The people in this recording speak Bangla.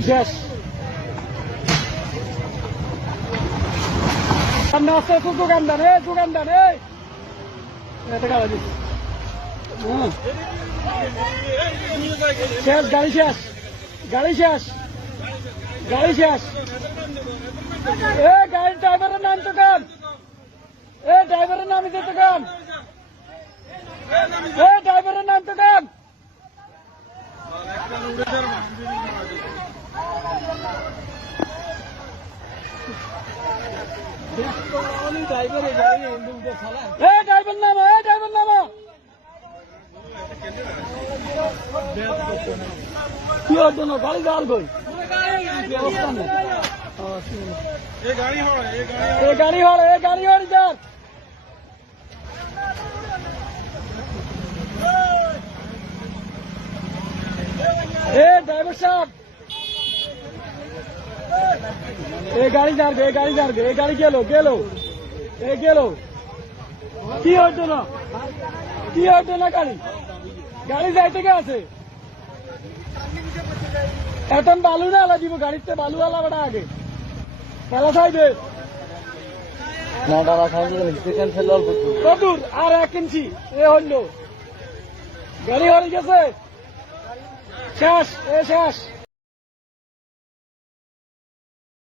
শেষ আসতে খুব দোকানদার দোকানদার শেষ গাড়ি শেষ গাড়ি শেষ গাড়ি শেষ গাড়ির ড্রাইভারের নাম তো কান ড্রাইভারের নাম দিতে তো কান ড্রাইভারের নাম তো কান ড্রাইভার নামা ড্রাইভার নামা কি হতো না গাড়ি গাল কই গাড়ি হড় যার ড্রাইভার সাহেব গাড়ি যাবে গাড়ি যাবে গাড়ি গেল গেল গেল কি হতো না কি হতো না গাড়ি গাড়ি যাইতে গে আছে এখন বালু না আলা দিব গাড়িতে বালু আলা বেড়া আগে খেলা চাইবে কদুর আর 1 ইঞ্চি হইল গাড়ি হয়ে গেছে শেষ শেষ